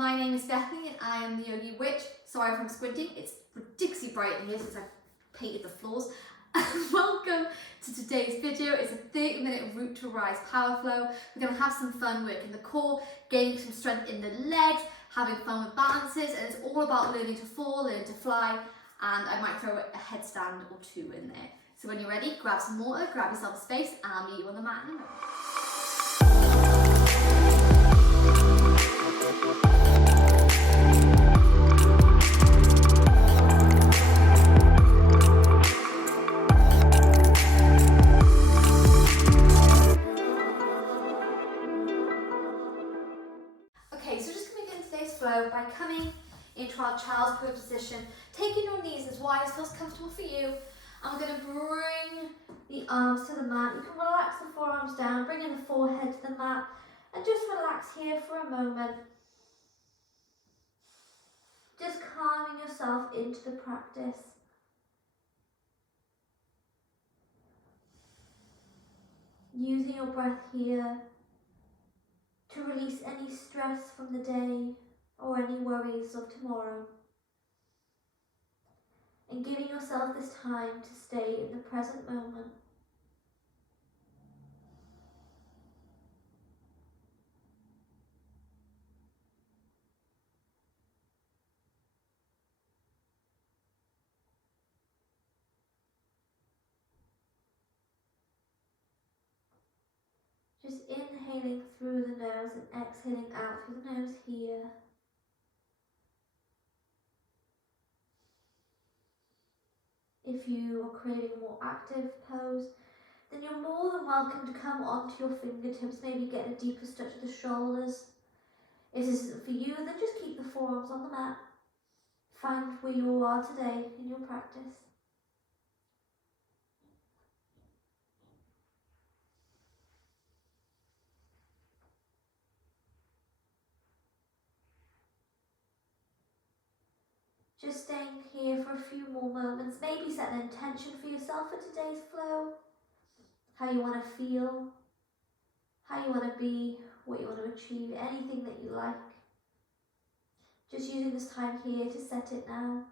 My name is Bethany and I am the Yogi witch. Sorry if I'm squinting, it's ridiculously bright in here since I painted the floors. Welcome to today's video. It's a 30-minute root to rise power flow. We're going to have some fun working the core, gaining some strength in the legs, having fun with balances, and it's all about learning to fall, learning to fly, and I might throw a headstand or two in there. So when you're ready, grab some water, grab yourself a space, and I'll meet you on the mat in a minute. By coming into our child's pose position, taking your knees as wide as feels comfortable for you. I'm going to bring the arms to the mat. You can relax the forearms down, bring in the forehead to the mat, and just relax here for a moment. Just calming yourself into the practice. Using your breath here to release any stress from the day or any worries of tomorrow, and giving yourself this time to stay in the present moment. Just inhaling through the nose and exhaling out through the nose here. If you are craving a more active pose, then you're more than welcome to come onto your fingertips, maybe get a deeper stretch of the shoulders. If this isn't for you, then just keep the forearms on the mat. Find where you are today in your practice. Just staying here for a few more moments, maybe set an intention for yourself for today's flow, how you want to feel, how you want to be, what you want to achieve, anything that you like. Just using this time here to set it now.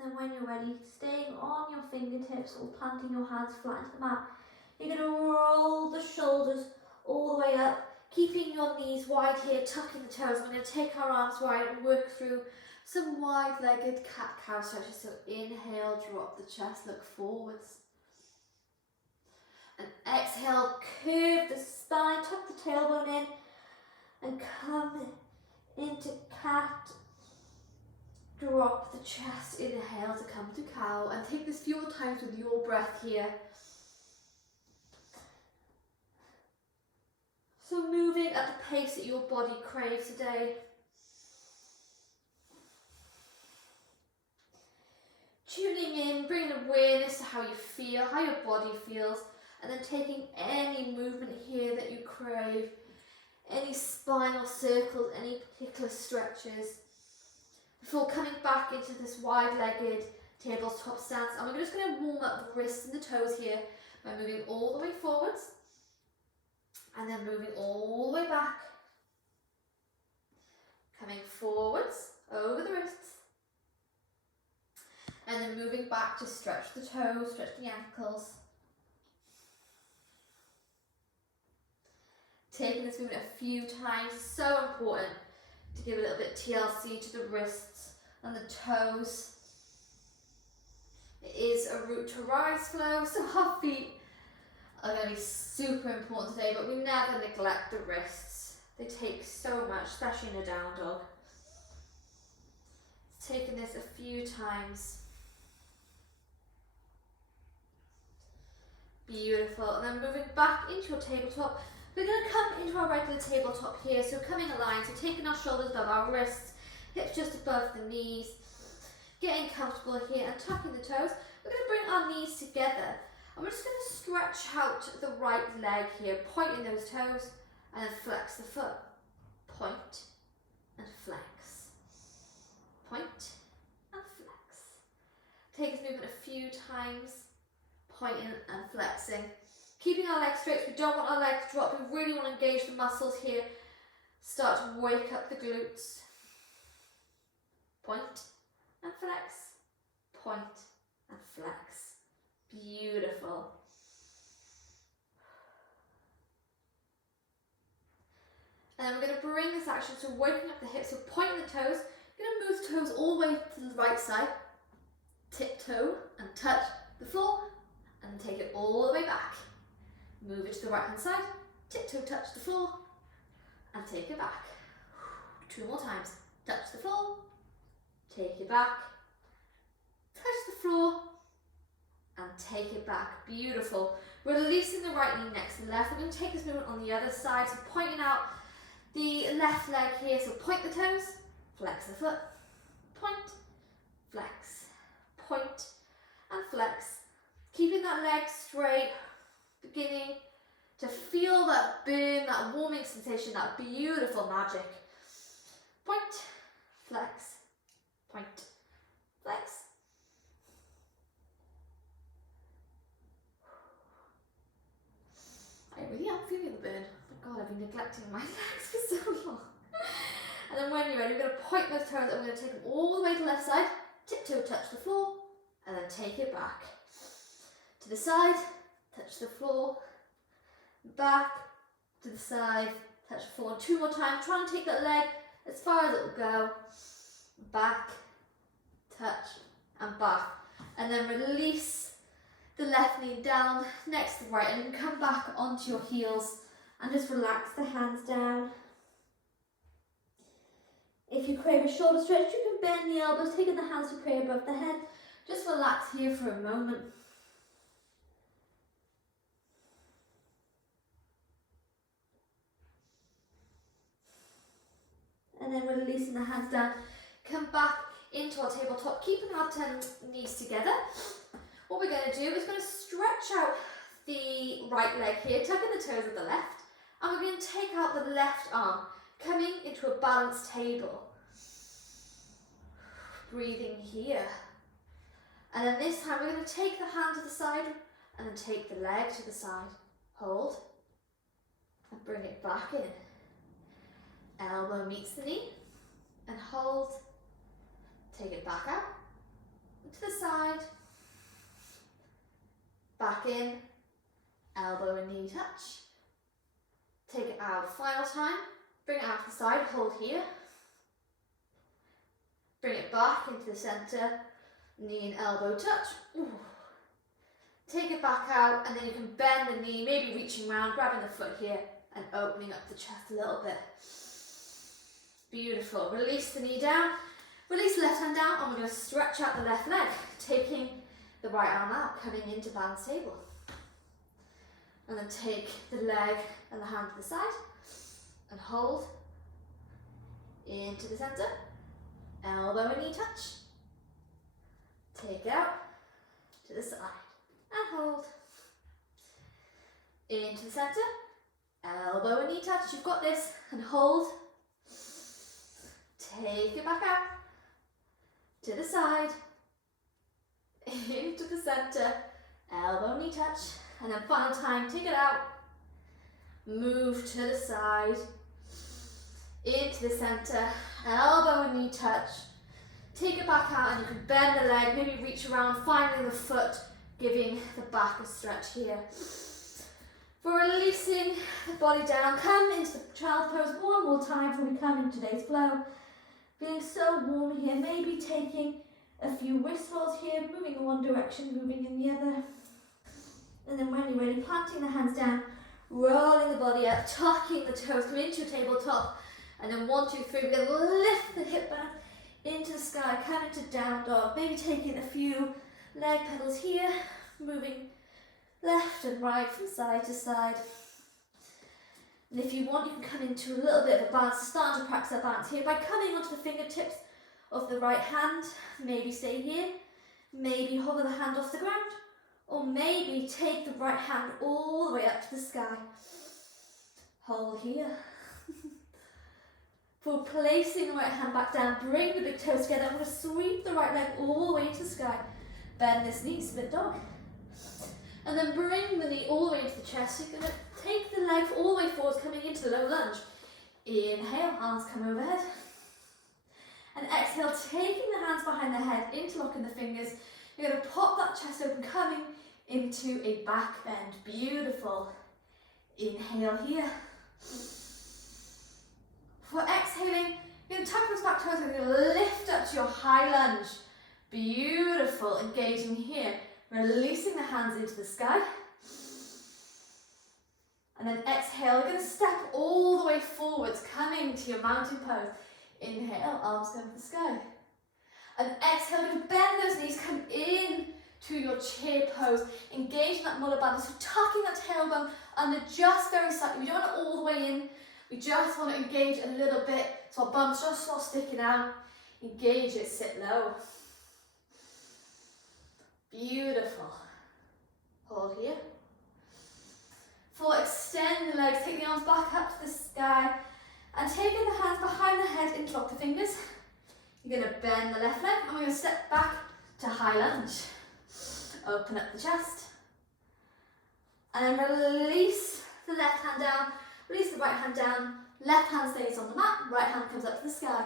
And then when you're ready, staying on your fingertips or planting your hands flat into the mat, you're going to roll the shoulders all the way up, keeping your knees wide here, tucking the toes. We're going to take our arms wide and work through some wide-legged cat-cow stretches. So inhale, drop the chest, look forwards. And exhale, curve the spine, tuck the tailbone in, and come into cat. Drop the chest, inhale to come to cow, and take this few times with your breath here. So moving at the pace that your body craves today. Tuning in, bringing awareness to how you feel, how your body feels, and then taking any movement here that you crave, any spinal circles, any particular stretches, before coming back into this wide-legged tabletop stance. And we're just going to warm up the wrists and the toes here by moving all the way forwards and then moving all the way back, coming forwards over the wrists, and then moving back to stretch the toes, stretch the ankles. Taking this movement a few times, so important to give a little bit TLC to the wrists and the toes. It is a root to rise flow, so our feet are going to be super important today, but we never neglect the wrists. They take so much, especially in a down dog. Taking this a few times. Beautiful. And then moving back into your tabletop. We're going to come into our regular tabletop here, so coming aligned, so taking our shoulders above our wrists, hips just above the knees, getting comfortable here and tucking the toes. We're going to bring our knees together and we're just going to stretch out the right leg here, pointing those toes, and then flex the foot. Point and flex. Point and flex. few times, pointing and flexing. Keeping our legs straight, we don't want our legs to drop, we really want to engage the muscles here. Start to wake up the glutes. Point and flex, point and flex. Beautiful. And then we're going to bring this action to waking up the hips, so pointing the toes. We're going to move the toes all the way to the right side, tiptoe and touch the floor, and take it all the way back. Move it to the right hand side, tiptoe touch the floor, and take it back. 2 more times. Touch the floor, take it back, touch the floor, and take it back. Beautiful. Releasing the right knee next to the left. We're going to take this movement on the other side, so pointing out the left leg here, so point the toes, flex the foot, point, flex, point, and flex. Keeping that leg straight, beginning to feel that burn, that warming sensation, that beautiful magic. Point, flex, point, flex. I really am feeling the burn. Oh my God, I've been neglecting my legs for so long. And then when you're ready, we're going to point those toes and we're going to take them all the way to the left side, tiptoe touch the floor, and then take it back. To the side, touch the floor, back, to the side, touch the floor. 2 more times, try and take that leg as far as it will go. Back, touch, and back. And then release the left knee down next to the right, and then come back onto your heels and just relax the hands down. If you crave a shoulder stretch, you can bend the elbows, taking the hands to pray above the head. Just relax here for a moment. And then releasing the hands down, come back into our tabletop, keeping our knees together. What we're going to do is going to stretch out the right leg here, tucking the toes of the left, and we're going to take out the left arm, coming into a balanced table. Breathing here. And then this time we're going to take the hand to the side and then take the leg to the side. Hold and bring it back in. Elbow meets the knee and hold. Take it back out to the side. Back in. Elbow and knee touch. Take it out. Final time. Bring it out to the side. Hold here. Bring it back into the centre. Knee and elbow touch. Ooh. Take it back out, and then you can bend the knee, maybe reaching around, grabbing the foot here and opening up the chest a little bit. Beautiful. Release the knee down, release the left hand down, and we're going to stretch out the left leg, taking the right arm out, coming into balanced table. And then take the leg and the hand to the side and hold into the centre. Elbow and knee touch. Take it out to the side and hold. Into the centre. Elbow and knee touch. You've got this. And hold. Take it back out to the side. Into the centre. Elbow and knee touch. And then final time, take it out. Move to the side. Into the centre. Elbow and knee touch. Take it back out, and you can bend the leg, maybe reach around, finding the foot, giving the back a stretch here. For releasing the body down, come into the child pose one more time before we come into today's flow. Feeling so warm here, maybe taking a few wrist rolls here, moving in one direction, moving in the other. And then when you're ready, planting the hands down, rolling the body up, tucking the toes, come into your tabletop. And then 1, 2, 3, we're going to lift the hip back into the sky, come into down dog, maybe taking a few leg pedals here, moving left and right from side to side. And if you want, you can come into a little bit of a balance, start to practice that balance here by coming onto the fingertips of the right hand, maybe stay here, maybe hover the hand off the ground, or maybe take the right hand all the way up to the sky. Hold here. For placing the right hand back down, bring the big toes together. I'm going to sweep the right leg all the way to the sky. bend this knee, split dog. And then bring the knee all the way into the chest. You're going to take the leg all the way forward, coming into the low lunge. Inhale, arms come overhead. And exhale, taking the hands behind the head, interlocking the fingers. You're going to pop that chest open, coming into a back bend. Beautiful. Inhale here. For exhaling, you're going to tuck those back toes, you're going to lift up to your high lunge. Beautiful. Engaging here. Releasing the hands into the sky. And then exhale, you're going to step all the way forwards, coming to your mountain pose. Inhale, arms come to the sky. And exhale, you're going to bend those knees, come in to your chair pose, engaging that mula bandha, so tucking that tailbone under just very slightly. We don't want it all the way in, we just want to engage a little bit, so our bum's just not sticking out. Engage it, sit low. Beautiful. Hold here. For extend the legs, take the arms back up to the sky, and taking the hands behind the head, interlock the fingers. You're going to bend the left leg, and we're going to step back to high lunge. Open up the chest. And then release the left hand down, release the right hand down, left hand stays on the mat, right hand comes up to the sky,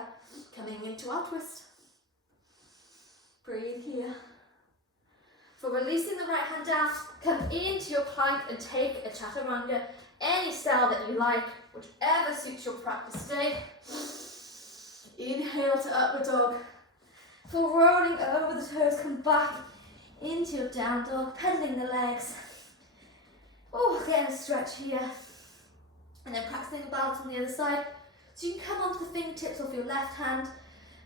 coming into our twist. Breathe here. For releasing the right hand down, come into your plank and take a chaturanga, any style that you like, whichever suits your practice today. Inhale to upward dog. For rolling over the toes, come back into your down dog, pedaling the legs. Oh, getting a stretch here. And then practicing balance on the other side. So you can come onto the fingertips of your left hand,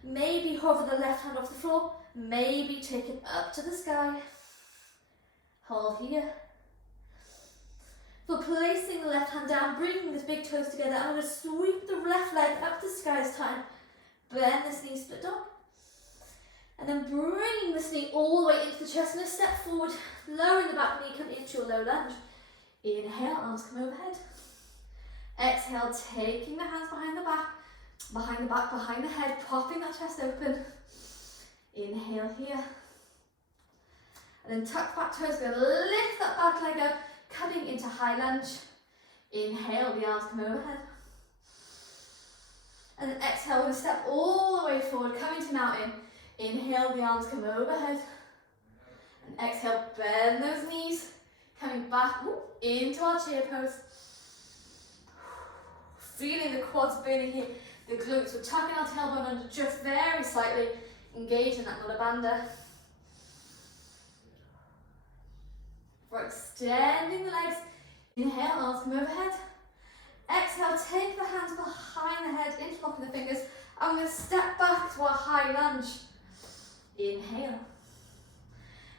maybe hover the left hand off the floor, maybe take it up to the sky. Hold here. For placing the left hand down, bringing the big toes together, I'm going to sweep the left leg up to the sky this time. Bend this knee, split dog. And then bringing this knee all the way into the chest. I'm going to step forward, lowering the back knee, come into your low lunge. Inhale, arms come overhead. Exhale, taking the hands behind the back, behind the head, popping that chest open. Inhale here. And then tuck back toes, going to lift that back leg up, coming into high lunge. Inhale, the arms come overhead. And then exhale, we're going to step all the way forward, coming to mountain. Inhale, the arms come overhead. And exhale, bend those knees, coming back into our chair pose. Feeling the quads burning here, the glutes. We're tucking our tailbone under just very slightly, engaging that mula bandha. For extending the legs, inhale, arms come overhead. Exhale, take the hands behind the head, interlocking the fingers. I'm going to step back to our high lunge. Inhale.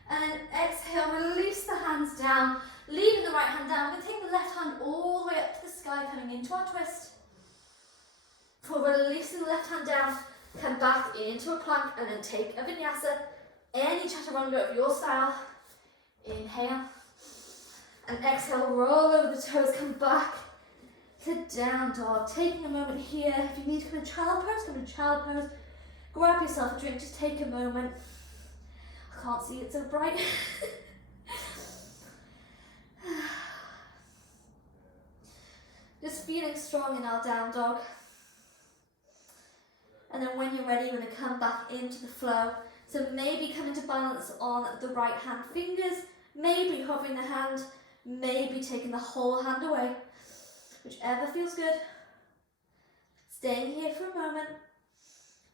And then exhale, release the hands down, leaving the right hand down. We're going to take the left hand all the way up to the sky, coming into our twist. For releasing the left hand down, come back into a plank and then take a vinyasa, any chaturanga of your style. Inhale. And exhale, roll over the toes, come back to down dog. Taking a moment here. If you need to come in child pose, come in child pose. Grab yourself a drink, just take a moment. I can't see it so bright. Just feeling strong in our down dog. And then when you're ready, you're going to come back into the flow. So maybe come into balance on the right hand fingers, maybe hovering the hand, maybe taking the whole hand away. Whichever feels good. Staying here for a moment.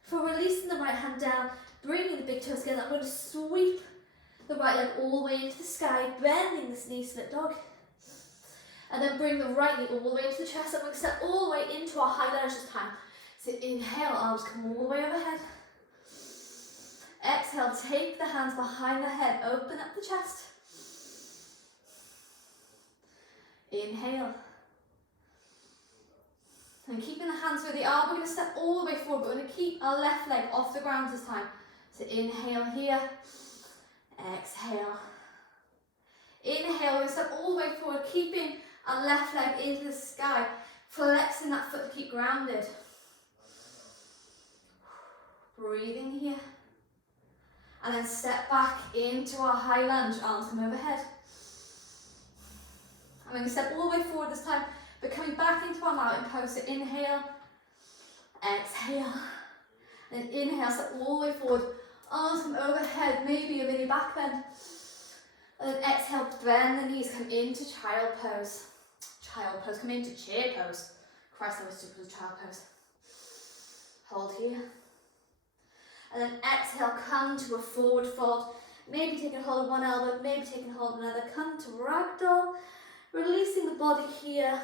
For releasing the right hand down, bringing the big toes together, I'm going to sweep the right leg all the way into the sky, bending this knee, split dog. And then bring the right knee all the way into the chest. I'm going to step all the way into our high lunge this time. So inhale, arms come all the way overhead. Exhale, take the hands behind the head, open up the chest. Inhale. And keeping the hands where they are, we're going to step all the way forward, but we're going to keep our left leg off the ground this time. So inhale here, exhale. Inhale, we're going to step all the way forward, keeping our left leg into the sky, flexing that foot to keep grounded. Breathing here. And then step back into our high lunge, arms come overhead. I'm going to step all the way forward this time, but coming back into our mountain pose. So inhale, exhale, and then inhale, step all the way forward, arms come overhead, maybe a mini back bend. And then exhale, bend the knees, come into child pose. Child pose, come into chair pose. Christ, I was super child pose. Hold here. And then exhale, come to a forward fold. Maybe taking hold of one elbow, maybe taking hold of another. Come to ragdoll, releasing the body here.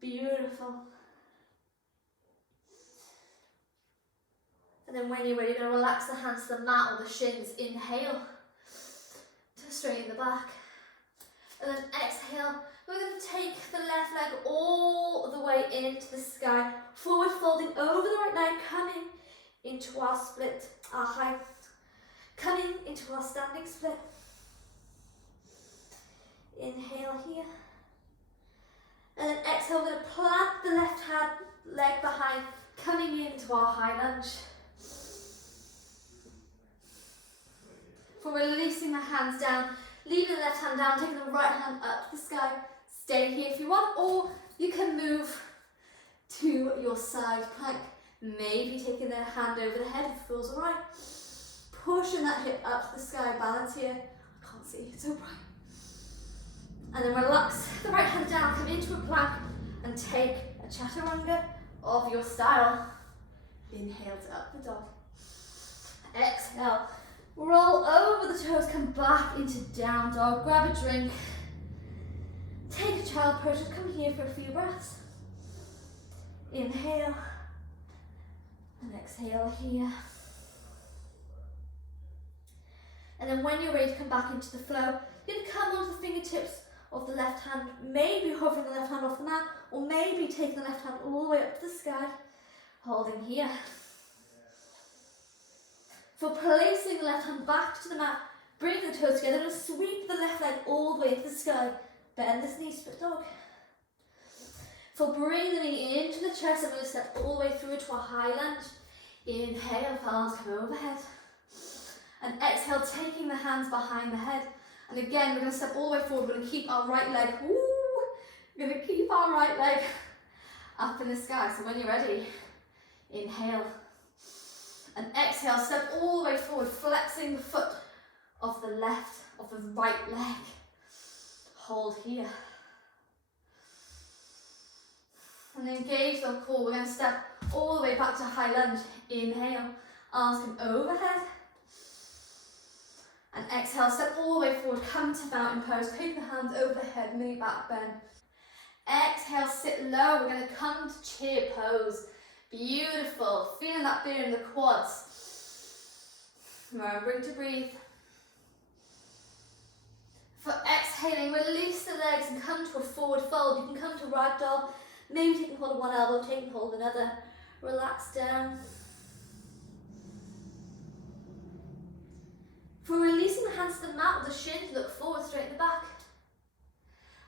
Beautiful. And then when you're ready, you're going to relax the hands to the mat or the shins. Inhale to straighten the back. And then exhale, we're going to take the left leg all the way into the sky. Forward folding over the right leg, coming into our split, our high, coming into our standing split. Inhale here. And then exhale, we're going to plant the left hand leg behind, coming into our high lunge. For releasing the hands down, leaving the left hand down, taking the right hand up to the sky. Stay here if you want, or you can move to your side plank. Maybe taking the hand over the head if it feels alright. Pushing that hip up to the sky, balance here. I can't see, it's so bright. And then relax the right hand down, come into a plank and take a chaturanga of your style. Inhale to up the dog. Exhale, roll over the toes, come back into down dog, grab a drink. Take a child pose, just come here for a few breaths. Inhale and exhale here. And then when you're ready to come back into the flow, you're going to come onto the fingertips of the left hand, maybe hovering the left hand off the mat, or maybe taking the left hand all the way up to the sky, holding here. For placing the left hand back to the mat, bring the toes together and sweep the left leg all the way to the sky. Bend this knee, split dog. For bring the knee into the chest, I'm going to step all the way through to a high lunge. Inhale, palms come overhead. And exhale, taking the hands behind the head. And again, we're going to step all the way forward. We're going to keep our right leg, we're going to keep our right leg up in the sky. So when you're ready, inhale. And exhale, step all the way forward, flexing the foot of the right leg. Hold here. And engage the core. We're going to step all the way back to high lunge. Inhale, arms come overhead. And exhale, step all the way forward, come to mountain pose. Take the hands over the head, mini back bend. Exhale, sit low. We're going to come to chair pose. Beautiful. Feeling that beer in the quads. Remembering to breathe. For exhaling, release the legs and come to a forward fold. You can come to ragdoll, maybe taking hold of one elbow, taking hold of another. Relax down. For releasing the hands to the mat with the shins, look forward, straighten the back.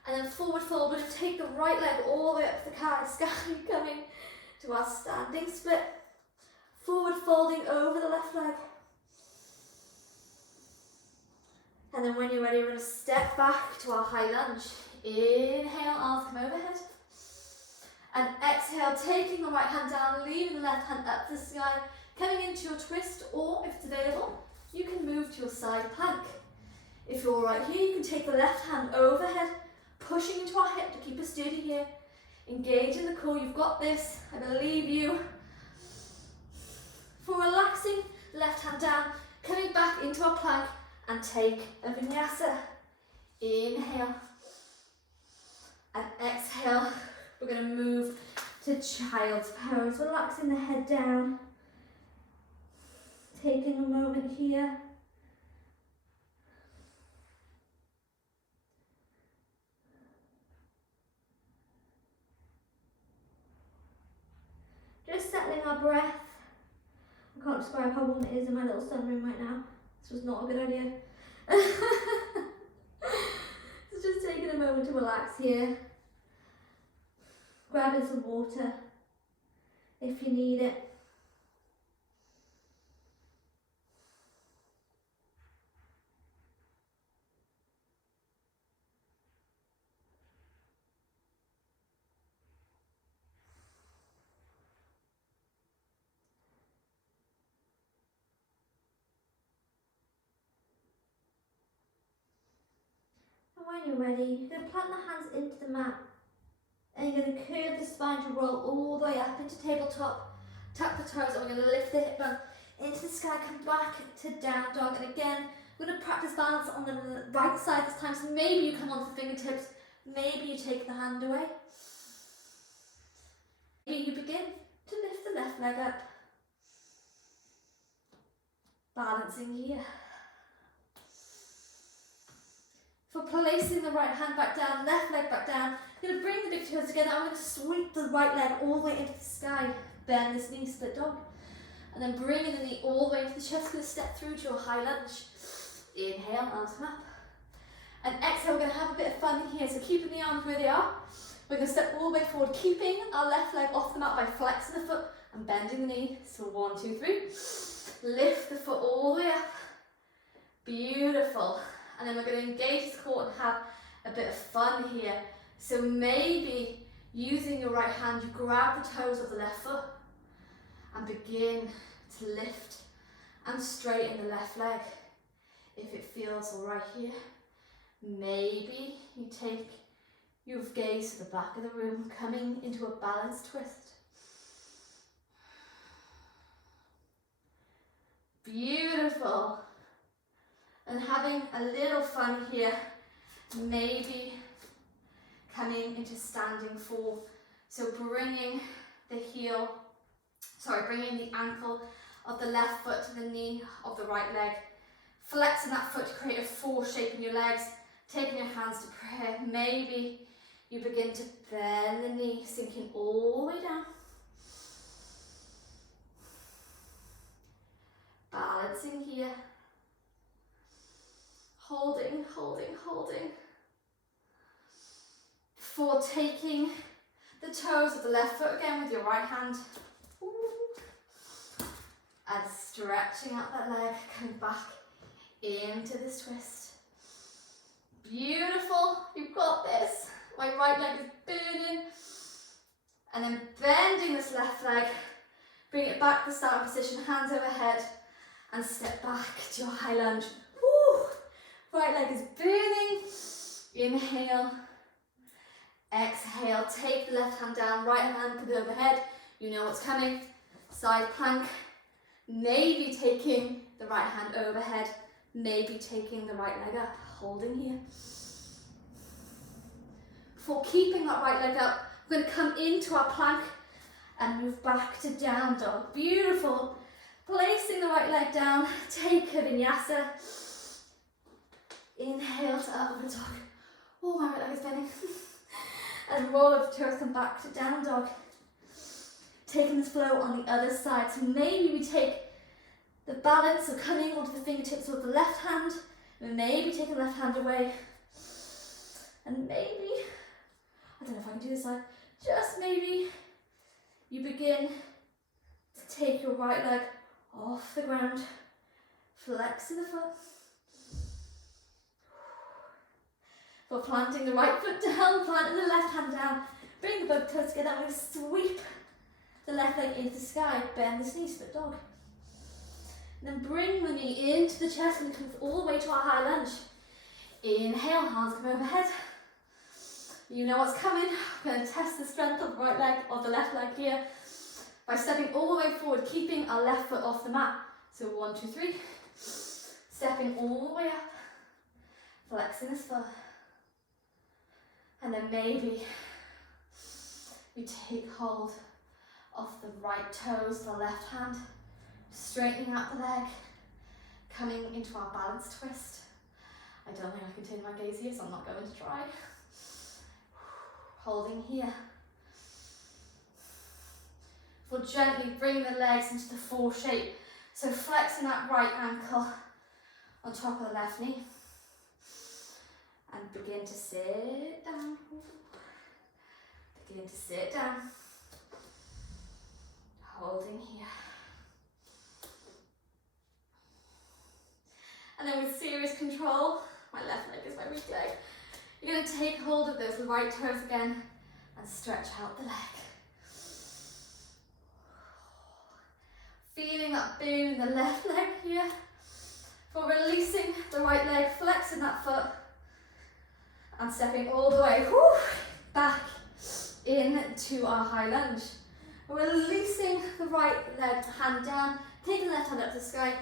And then forward fold, we're going to take the right leg all the way up to the sky, coming to our standing split. Forward folding over the left leg. And then when you're ready, we're going to step back to our high lunge. Inhale, arms come overhead. And exhale, taking the right hand down, leaving the left hand up to the sky, coming into your twist, or if it's available, you can move to your side plank. If you're right here, you can take the left hand overhead, pushing into our hip to keep us steady here. Engage in the core, you've got this, I believe you. For relaxing, left hand down, coming back into our plank and take a vinyasa. Inhale and exhale. We're going to move to child's pose, relaxing the head down. Taking a moment here. Just settling our breath. I can't describe how warm it is in my little sunroom right now. This was not a good idea. So just taking a moment to relax here. Grabbing some water if you need it. you're ready, you're going to plant the hands into the mat and you're going to curve the spine to roll all the way up into tabletop. Tap the toes and we're going to lift the hip bone into the sky, come back to down dog. And again, we're going to practice balance on the right side this time. So maybe you come onto the fingertips, maybe you take the hand away. Maybe you begin to lift the left leg up. Balancing here. For placing the right hand back down, left leg back down, you're going to bring the big toes together. I'm going to sweep the right leg all the way into the sky. Bend this knee, split dog. And then bringing the knee all the way into the chest. Going to step through to a high lunge. Inhale, arms come up. And exhale, we're going to have a bit of fun here. So keeping the arms where they are. We're going to step all the way forward, keeping our left leg off the mat by flexing the foot and bending the knee. So 1, 2, 3. Lift the foot all the way up. Beautiful. And then we're going to engage this core and have a bit of fun here. So maybe using your right hand, you grab the toes of the left foot and begin to lift and straighten the left leg. If it feels all right here, maybe you take your gaze to the back of the room, coming into a balanced twist. Beautiful. And having a little fun here, maybe coming into standing four. So bringing the ankle of the left foot to the knee of the right leg. Flexing that foot to create a 4 shape in your legs. Taking your hands to prayer. Maybe you begin to bend the knee, sinking all the way down. Balancing here. Holding, holding, holding. For taking the toes of the left foot again with your right hand. Ooh. And stretching out that leg, coming back into this twist. Beautiful, you've got this. My right leg is burning. And then bending this left leg, bring it back to the starting position, hands overhead, and step back to your high lunge. Woo. Right leg is burning. Inhale. Exhale. Take the left hand down, right hand comes overhead. You know what's coming. Side plank. Maybe taking the right hand overhead. Maybe taking the right leg up. Holding here. For keeping that right leg up, we're going to come into our plank and move back to down dog. Beautiful. Placing the right leg down. Take a vinyasa. Inhale to upward dog. Oh, my right leg is bending. And roll up the toes, come back to down dog. Taking this flow on the other side. So maybe we take the balance of coming onto the fingertips with the left hand. And maybe take the left hand away. And maybe, I don't know if I can do this side, just maybe you begin to take your right leg off the ground. Flexing the foot. For planting the right foot down, planting the left hand down. Bring the both toes together and we sweep the left leg into the sky. Bend the knee, split dog. And then bring the knee into the chest and come all the way to our high lunge. Inhale, hands come overhead. You know what's coming. We're going to test the strength of the right leg, of the left leg here, by stepping all the way forward, keeping our left foot off the mat. So 1, 2, 3. Stepping all the way up. Flexing this foot. And then maybe we take hold of the right toes, the left hand, straightening out the leg, coming into our balanced twist. I don't think I can turn my gaze here, so I'm not going to try. Holding here. We'll gently bring the legs into the 4 shape. So flexing that right ankle on top of the left knee. And begin to sit down. Begin to sit down. Holding here. And then with serious control, my left leg is my weak leg. You're going to take hold of those right toes again and stretch out the leg. Feeling that burn in the left leg here. For releasing the right leg, flexing that foot. And stepping all the way back into our high lunge. Releasing the right leg hand down, taking the left hand up to the sky.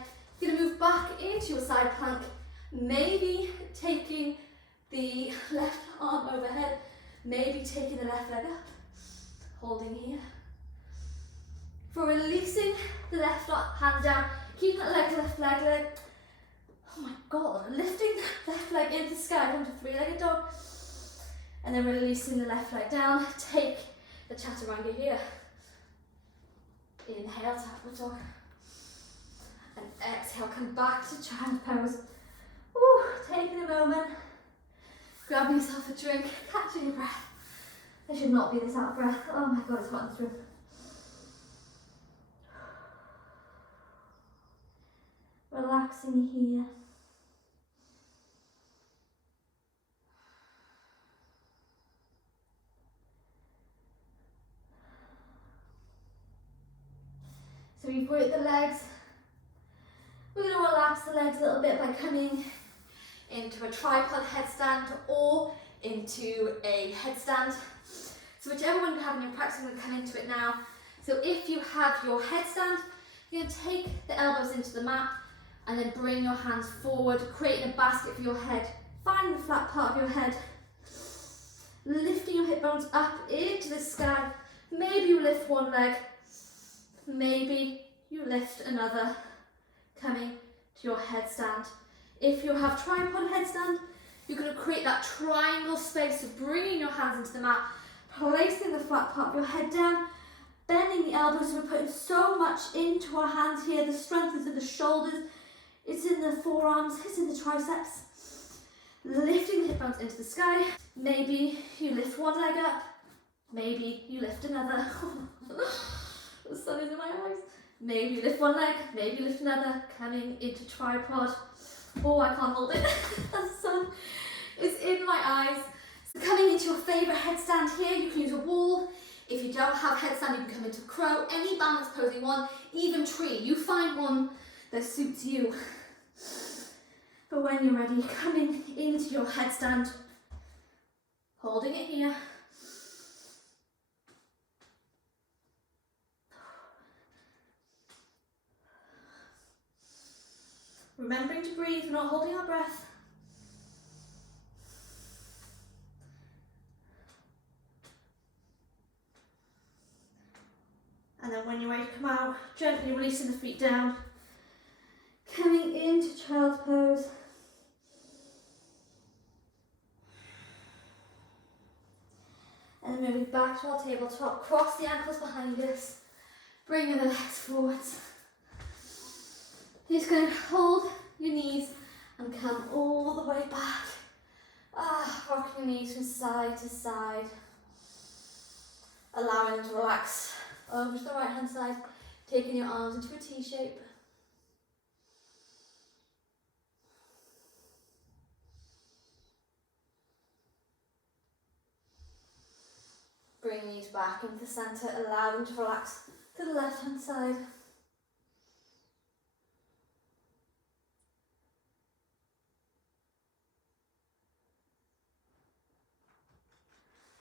You're going to move back into your side plank, maybe taking the left arm overhead, maybe taking the left leg up, holding here. For releasing the left hand down, keeping that left leg, oh my god, lifting the left leg into the sky, come to three-legged dog, and then releasing the left leg down, take the chaturanga here. Inhale, tap dog, and exhale, come back to child's pose. Ooh, taking a moment, grabbing yourself a drink, catching your breath. There should not be this out of breath. Oh my god, it's hot in this room. Relaxing here. So we've worked the legs. We're going to relax the legs a little bit by coming into a tripod headstand or into a headstand. So whichever one you have in your practice, I'm going to come into it now. So if you have your headstand, you're going to take the elbows into the mat and then bring your hands forward, creating a basket for your head. Find the flat part of your head. Lifting your hip bones up into the sky. Maybe you lift one leg. Maybe you lift another, coming to your headstand. If you have tripod headstand, you're going to create that triangle space of bringing your hands into the mat, placing the flat part of your head down, bending the elbows. So we're putting so much into our hands here. The strength is in the shoulders, it's in the forearms, it's in the triceps. Lifting the hip bones into the sky. Maybe you lift one leg up, maybe you lift another. The sun is in my eyes. Maybe you lift one leg, maybe you lift another, coming into tripod. Oh, I can't hold it. The sun is in my eyes. So coming into your favourite headstand here, you can use a wall. If you don't have headstand, you can come into crow, any balance pose you want, even tree. You find one that suits you. But when you're ready, coming into your headstand, holding it here. Remembering to breathe, we're not holding our breath. And then when you're ready to come out, gently releasing the feet down. Coming into child's pose. And then moving back to our tabletop, cross the ankles behind us, bringing the legs forwards. You're just going to hold your knees and come all the way back. Rocking your knees from side to side. Allowing them to relax over to the right hand side, taking your arms into a T shape. Bring knees back into the centre, allow them to relax to the left hand side.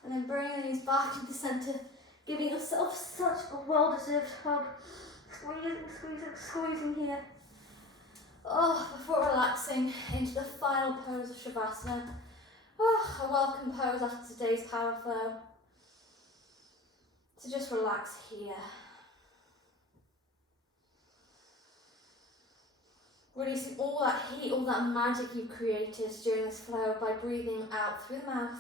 And then bring the knees back into the centre, giving yourself such a well-deserved hug. Squeezing, squeezing, squeezing here. Before relaxing into the final pose of Shavasana. A welcome pose after today's power flow. So just relax here. Releasing all that heat, all that magic you've created during this flow by breathing out through the mouth.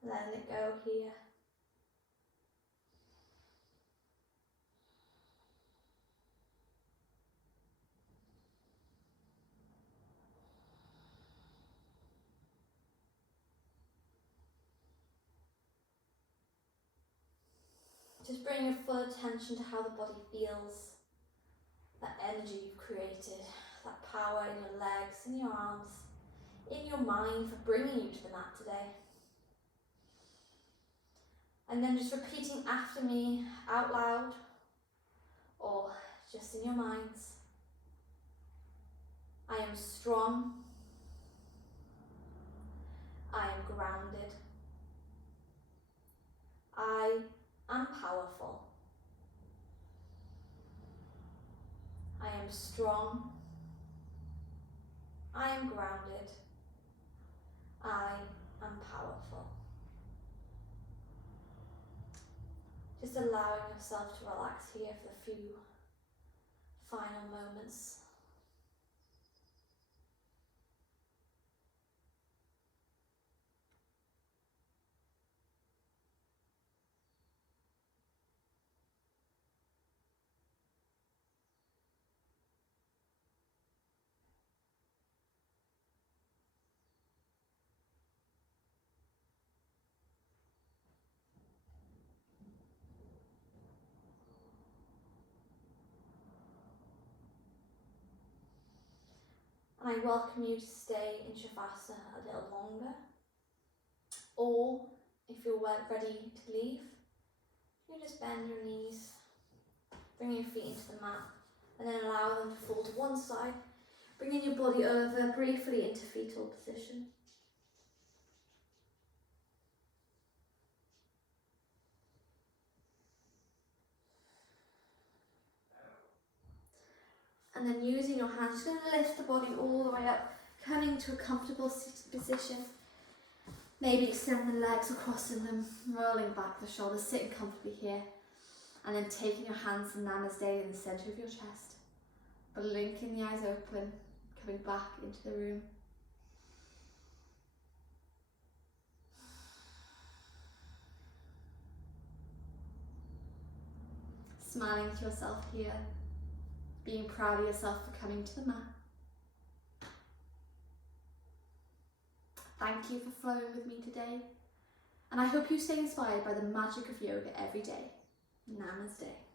Letting it go here. Just bring your full attention to how the body feels, that energy you've created, that power in your legs, in your arms, in your mind for bringing you to the mat today. And then just repeating after me out loud or just in your minds. I am strong. I am grounded. I am powerful. I am strong. I am grounded. I am powerful. Just allowing yourself to relax here for a few final moments. And I welcome you to stay in Shavasana a little longer. Or if you're ready to leave, you just bend your knees, bring your feet into the mat, and then allow them to fall to one side, bringing your body over briefly into fetal position. And then using your hands, just going to lift the body all the way up, coming to a comfortable position. Maybe extend the legs across in them, rolling back the shoulders, sitting comfortably here. And then taking your hands to Namaste in the centre of your chest. Blinking the eyes open, coming back into the room. Smiling to yourself here, being proud of yourself for coming to the mat. Thank you for flowing with me today, and I hope you stay inspired by the magic of yoga every day. Namaste.